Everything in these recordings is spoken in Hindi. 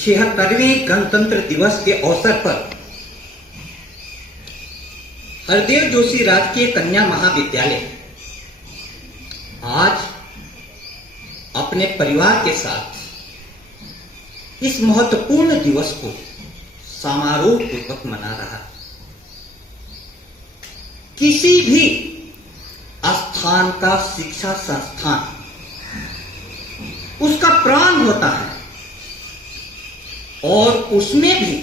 76वें गणतंत्र दिवस के अवसर पर हरदेव जोशी राजकीय कन्या महाविद्यालय आज अपने परिवार के साथ इस महत्वपूर्ण दिवस को समारोह पूर्वक मना रहा है। किसी भी स्थान का शिक्षा संस्थान उसका प्राण होता है और उसमें भी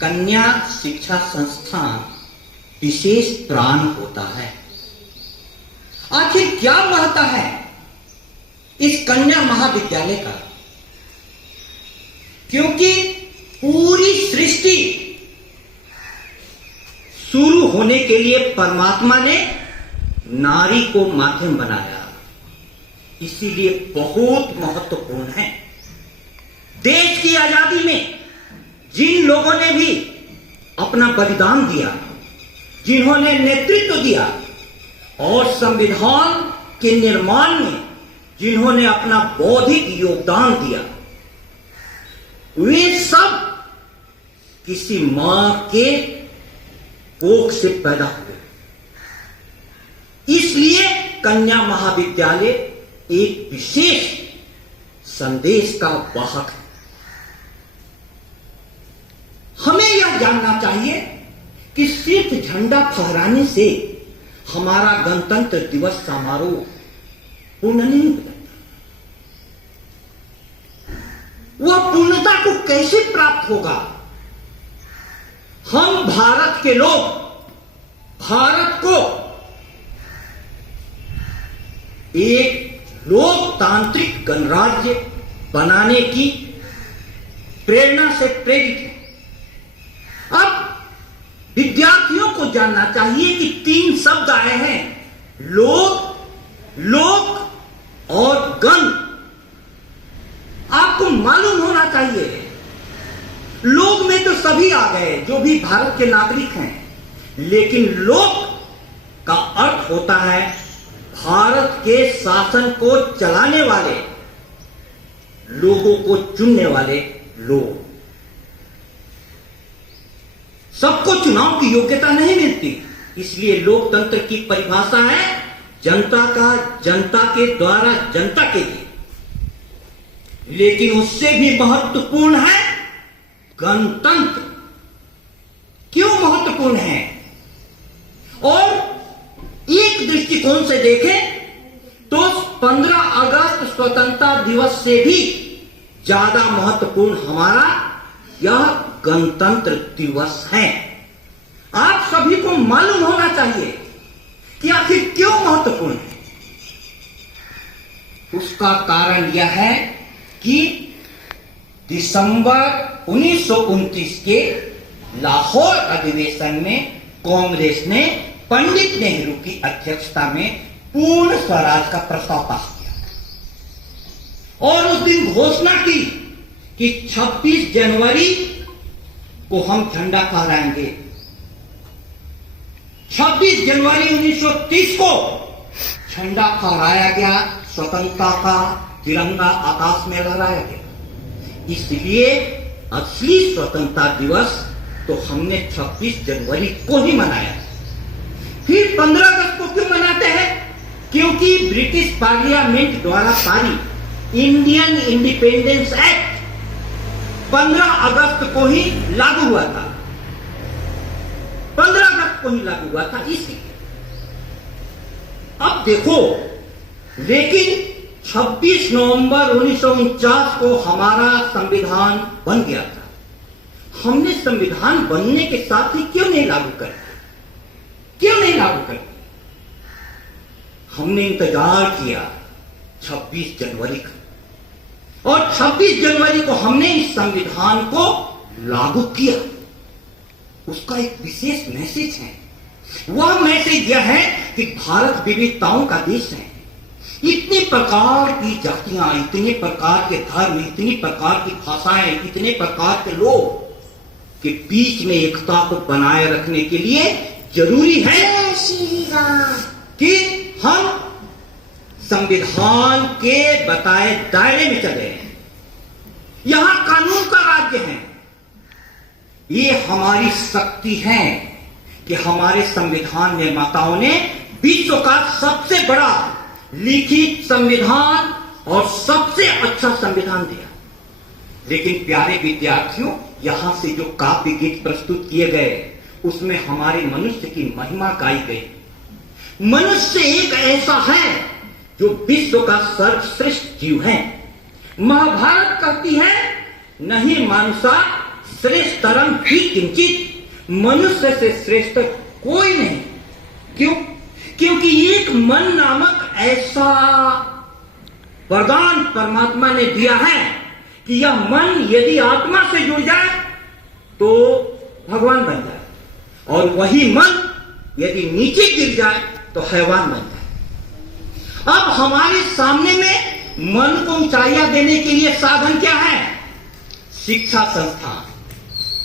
कन्या शिक्षा संस्थान विशेष प्राण होता है। आखिर क्या महत्व है इस कन्या महाविद्यालय का? क्योंकि पूरी सृष्टि शुरू होने के लिए परमात्मा ने नारी को माध्यम बनाया, इसीलिए बहुत महत्वपूर्ण है। देश की आजादी में जिन लोगों ने भी अपना बलिदान दिया, जिन्होंने नेतृत्व दिया और संविधान के निर्माण में जिन्होंने अपना बौद्धिक योगदान दिया, वे सब किसी मां के कोख से पैदा हुए। इसलिए कन्या महाविद्यालय एक विशेष संदेश का वाहक है। हमें यह जानना चाहिए कि सिर्फ झंडा फहराने से हमारा गणतंत्र दिवस समारोह पूर्ण नहीं होता। वह पूर्णता को कैसे प्राप्त होगा? हम भारत के लोग भारत को एक लोकतांत्रिक गणराज्य बनाने की प्रेरणा से प्रेरित हैं। अब विद्यार्थियों को जानना चाहिए कि 3 शब्द आए हैं, लोक, लोक और गण। आपको मालूम होना चाहिए, लोक में तो सभी आ गए जो भी भारत के नागरिक हैं, लेकिन लोक का अर्थ होता है भारत के शासन को चलाने वाले लोगों को चुनने वाले लोग। सबको चुनाव की योग्यता नहीं मिलती, इसलिए लोकतंत्र की परिभाषा है जनता का, जनता के द्वारा जनता के लिए। लेकिन उससे भी महत्वपूर्ण है गणतंत्र। क्यों महत्वपूर्ण है? और एक दृष्टिकोण से देखें तो 15 अगस्त स्वतंत्रता दिवस से भी ज्यादा महत्वपूर्ण हमारा यह गणतंत्र दिवस है। आप सभी को मालूम होना चाहिए कि आखिर क्यों महत्वपूर्ण है। उसका कारण यह है कि दिसंबर 1929 के लाहौर अधिवेशन में कांग्रेस ने पंडित नेहरू की अध्यक्षता में पूर्ण स्वराज का प्रस्ताव पास किया और उस दिन घोषणा की कि 26 जनवरी को हम झंडा फहराएंगे। 26 जनवरी 1930 को झंडा फहराया गया, स्वतंत्रता का तिरंगा आकाश में लहराया गया। इसलिए असली स्वतंत्रता दिवस तो हमने 26 जनवरी को ही मनाया। फिर 15 अगस्त को क्यों मनाते हैं? क्योंकि ब्रिटिश पार्लियामेंट द्वारा पारित इंडियन इंडिपेंडेंस एक्ट 15 अगस्त को ही लागू हुआ था। 15 अगस्त को ही लागू हुआ था। इसलिए अब देखो, लेकिन 26 नवंबर 1949 को हमारा संविधान बन गया था। हमने संविधान बनने के साथ ही क्यों नहीं लागू कर दिया? क्यों नहीं लागू कर दिया? हमने इंतजार किया 26 जनवरी का, और 26 जनवरी को हमने इस संविधान को लागू किया। उसका एक विशेष मैसेज है। वह मैसेज यह है कि भारत विविधताओं का देश है। इतने प्रकार की जातियां, इतने प्रकार के धर्म, इतनी प्रकार की भाषाएं, इतने प्रकार के लोग के बीच में एकता को बनाए रखने के लिए जरूरी है कि हम संविधान के बताए दायरे में चले। यहां कानून का राज्य है। ये हमारी शक्ति है कि हमारे संविधान निर्माताओं ने विश्व का सबसे बड़ा लिखित संविधान और सबसे अच्छा संविधान दिया। लेकिन प्यारे विद्यार्थियों, यहां से जो काव्य गीत प्रस्तुत किए गए उसमें हमारे मनुष्य की महिमा गाई गई। मनुष्य एक ऐसा है जो विश्व का सर्वश्रेष्ठ जीव है। महाभारत कहती है, नहीं मानुषा श्रेष्ठतरम ही किंचित, मनुष्य से श्रेष्ठ कोई नहीं। क्यों? क्योंकि एक मन नामक ऐसा वरदान परमात्मा ने दिया है कि यह मन यदि आत्मा से जुड़ जाए तो भगवान बन जाए, और वही मन यदि नीचे गिर जाए तो हैवान बन जाए। अब हमारे सामने में मन को ऊंचाइयां देने के लिए साधन क्या है? शिक्षा संस्थान।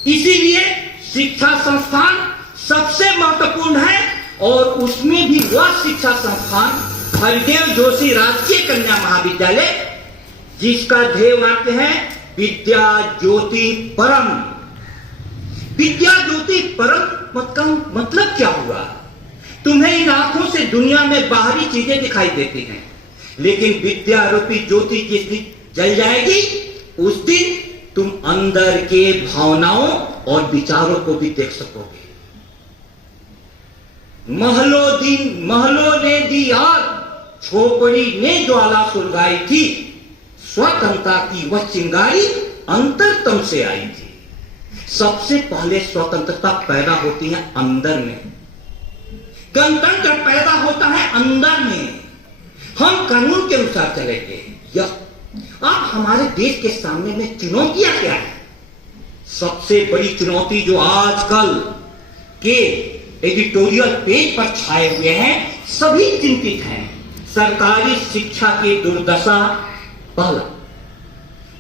इसीलिए शिक्षा संस्थान सबसे महत्वपूर्ण है, और उसमें भी वह शिक्षा संस्थान हरिदेव जोशी राजकीय कन्या महाविद्यालय, जिसका ध्येय वाक्य है विद्या ज्योति परम। विद्या ज्योति परम मतलब क्या हुआ? तुम्हें इन आंखों से दुनिया में बाहरी चीजें दिखाई देती हैं, लेकिन विद्या रूपी ज्योति जिस दिन जल जाएगी उस दिन तुम अंदर के भावनाओं और विचारों को भी देख सकोगे। महलों ने दी आग, छोपड़ी ने ज्वाला सुलगाई थी, स्वतंत्रता की वह चिंगारी अंतरतम से आई थी। सबसे पहले स्वतंत्रता पैदा होती है अंदर में, गणतंत्र पैदा होता है अंदर में। हम कानून के अनुसार चलेंगे। अब हमारे देश के सामने में चुनौतियां क्या है? सबसे बड़ी चुनौती जो आजकल के एडिटोरियल पेज पर छाए हुए हैं, सभी चिंतित हैं, सरकारी शिक्षा की दुर्दशा पहला,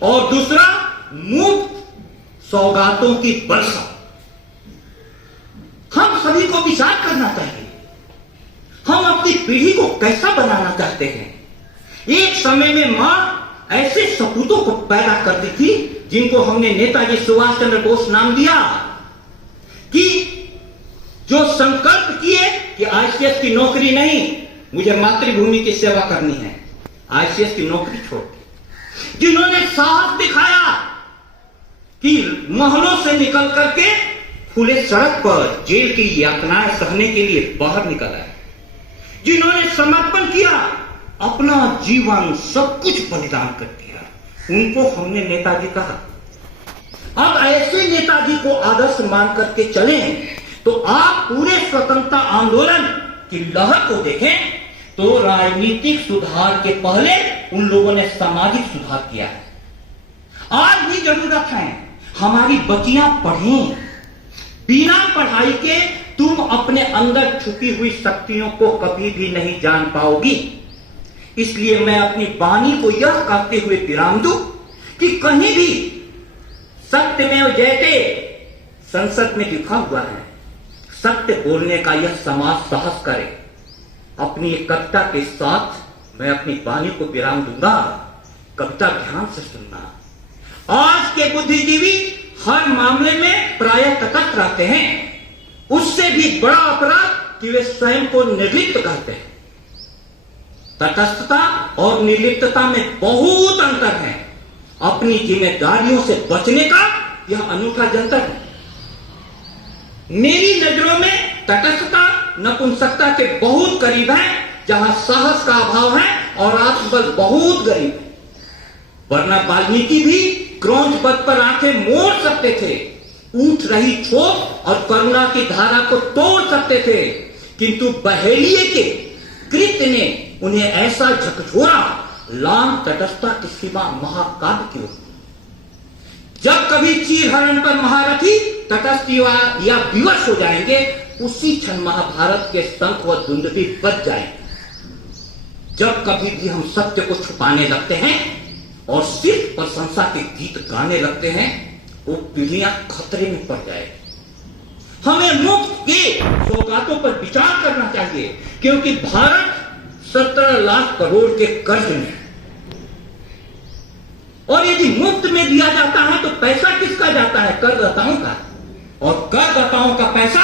और दूसरा मुफ्त सौगातों की वर्षा। हम सभी को विचार करना चाहिए, हम अपनी पीढ़ी को कैसा बनाना चाहते हैं। एक समय में मां ऐसे सपूतों को पैदा करती थी जिनको हमने नेताजी सुभाष चंद्र बोस नाम दिया, कि जो संकल्प किए कि आईसीएस की नौकरी नहीं, मुझे मातृभूमि की सेवा करनी है, आईसीएस की नौकरी छोड़ दी। जिन्होंने साहस दिखाया कि महलों से निकल करके खुले सड़क पर जेल की यातनाएं सहने के लिए बाहर निकल आए, जिन्होंने समर्पण किया, अपना जीवन सब कुछ बलिदान कर दिया, उनको हमने नेताजी कहा। अब ऐसे नेताजी को आदर्श मान करके चलें तो आप पूरे स्वतंत्रता आंदोलन की लहर को देखें तो राजनीतिक सुधार के पहले उन लोगों ने सामाजिक सुधार किया है। आज भी जरूरत है हमारी बच्चियां पढ़ें। बिना पढ़ाई के तुम अपने अंदर छुपी हुई शक्तियों को कभी भी नहीं जान पाओगी। इसलिए मैं अपनी वाणी को यह कहते हुए विराम दूं कि कहीं भी सत्यमेव जयते संसद में लिखा हुआ है, सत्य बोलने का यह समाज साहस करे। अपनी एक कविता के साथ मैं अपनी वाणी को विराम दूंगा। कविता ध्यान से सुनना। आज के बुद्धिजीवी हर मामले में प्रायः तटस्थ रहते हैं। उससे भी बड़ा अपराध कि वे स्वयं को निर्लिप्त कहते हैं। तटस्थता और निर्लिप्तता में बहुत अंतर है। अपनी जिम्मेदारियों से बचने का यह अनूठा जंतर है। मेरी नजरों में तटस्थता नपुंसकता के बहुत करीब है, जहां साहस का अभाव है और आत्मबल बहुत गरीब है। वरना वाल्मीकि भी क्रौंच पद पर आंखें मोड़ सकते थे, उठ रही छोप और करुणा की धारा को तोड़ सकते थे, किंतु बहेलिये के कृत्य ने उन्हें ऐसा झकझोरा, लाम तटस्थता की सीमा महाकाव्य की होती। जब कभी चीरहरण पर महारथी तटस्थ या विवश हो जाएंगे, उसी क्षण महाभारत के शंख व दुंदुभी बज जाएंगे। जब कभी भी हम सत्य को छुपाने लगते हैं और सिर्फ प्रशंसा के गीत गाने लगते हैं, वो पीढ़ियां खतरे में पड़ जाएगी। हमें मुफ्त के सौगातों पर विचार करना चाहिए, क्योंकि भारत 17 लाख करोड़ के कर्ज में, और यदि मुफ्त में दिया जाता है तो पैसा किसका जाता है? करदाताओं का। और करदाताओं का पैसा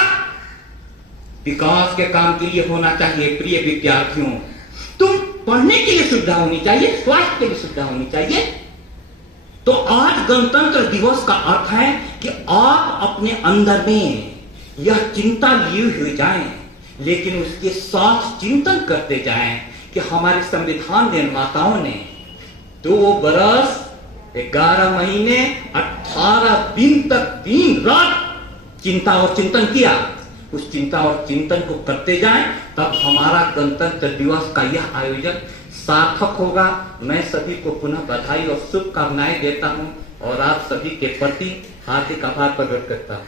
विकास के काम के लिए होना चाहिए। प्रिय विद्यार्थियों, तुम पढ़ने के लिए सुविधा होनी चाहिए, स्वास्थ्य के लिए सुविधा होनी चाहिए। तो आज गणतंत्र दिवस का अर्थ है कि आप अपने अंदर में यह चिंता लिए हुए जाएं, लेकिन उसके साथ चिंतन करते जाएं कि हमारे संविधान निर्माताओं ने 2 बरस 11 महीने 18 दिन तक दिन रात चिंता और चिंतन किया। उस चिंता और चिंतन को करते जाएं, तब हमारा गणतंत्र दिवस का यह आयोजन सार्थक होगा। मैं सभी को पुनः बधाई और शुभकामनाएं देता हूं और आप सभी के प्रति हार्दिक आभार प्रकट करता हूं।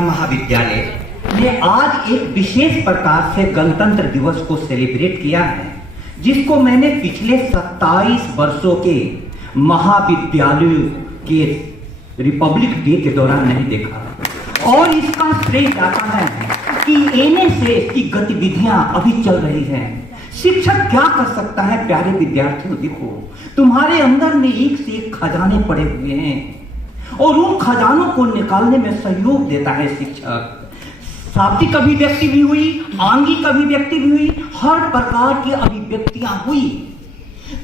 महाविद्यालय ने आज एक विशेष प्रकार से गणतंत्र दिवस को सेलिब्रेट किया है, जिसको मैंने पिछले 27 वर्षों के महाविद्यालय के रिपब्लिक डे के दौरान नहीं देखा। और इसका श्रेय जाता है कि एने से इसकी गतिविधियां अभी चल रही हैं। शिक्षक क्या कर सकता है? प्यारे विद्यार्थियों, देखो तुम्हारे अंदर में एक से एक खजाने पड़े हुए हैं और उन खजानों को निकालने में सहयोग देता है शिक्षक। शाब्दिक अभिव्यक्ति भी हुई, आंगिक अभिव्यक्ति भी हुई, हर प्रकार की अभिव्यक्तियां हुई।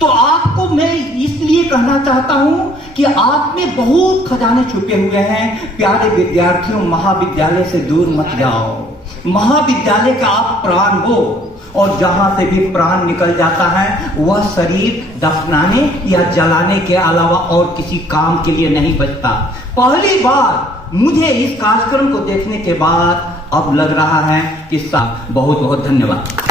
तो आपको मैं इसलिए कहना चाहता हूं कि आप में बहुत खजाने छुपे हुए हैं। प्यारे विद्यार्थियों, महाविद्यालय से दूर मत जाओ। महाविद्यालय का आप प्राण हो और जहां से भी प्राण निकल जाता है वह शरीर दफनाने या जलाने के अलावा और किसी काम के लिए नहीं बचता। पहली बार मुझे इस कार्यक्रम को देखने के बाद अब लग रहा है कि साहब बहुत बहुत धन्यवाद।